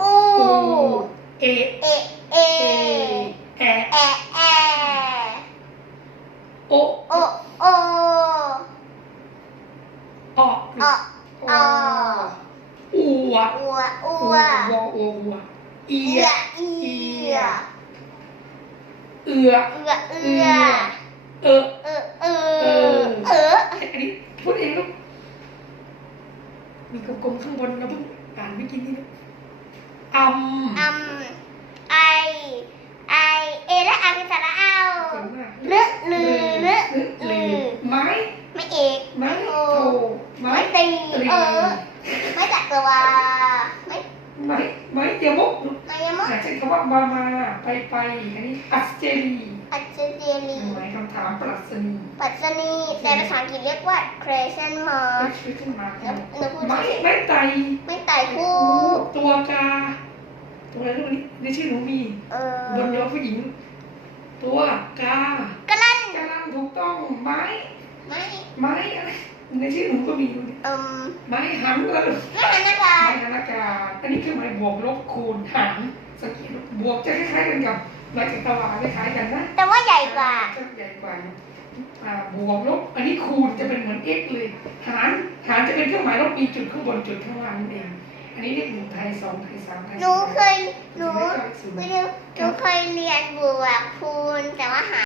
อู เอ เอ เอ เอเอเอะอโอโอ โออออออออูอะอัวอัววออัวเอีเอียยเอียเอือ เอือเอือเออเออเออเอออันนี้พูดเองลูกมีกลมๆข้างบนเราเพิ่งอ่านเมื่อกี้นี่นะ อัมอัมไอไอเอและอาเป็นสระเอาเก่งมากเลือลือเลือลืลืออไม้ไม่เอกไม้โทโทไม้ไม่ตีตรีเออไม่จักรวาไม่ไม้ไม้เดียวมุกลูกไม่ยมกอาจจะคำว่ามามาไปไปอันนี้อัสเจรีอัจเจเจลีหมายคำถามปรัชนีปัจจนีแต่ภาษาอังกฤษเรียกว่า creation ก็ mark ช่วยขึ้นมาแล้วแล้วพูดไม้สิไม้ไตไม่ไต่คู่ตัวกา ตัวอะไรลูกนี้ในชื่อหนูมีเออบนยอผู้หญิง ตัวกากระลันกำลังถูกต้องไม้ไม่ไม้อะไรในชื่อหนูก็มีอยู่นี่เอืมไม้หันเลยไม่หันหน้ากาไม้หันอากาศอันนี้คือไม้บวกลบคูณหารสังเกตดูบวกจะคล้ายๆกันกับไม้จักรวาลคล้ายๆกันนะ แต่ว่าใหญ่กว่าจะใหญ่กว่านะอ่าบวกลบ อันนี้คูณจะเป็นเหมือน x เลย หาร หารจะเป็นเครื่องหมายลบมีจุดข้างบนจุดข้างล่างนั่นเอง อันนี้เรียกหนึ่งไทยสองไทยสามไทยหนูสี่เคยหนูไม่ใช่ศูนย์หนูเคยเรียนบวกคูณแต่ว่าหาร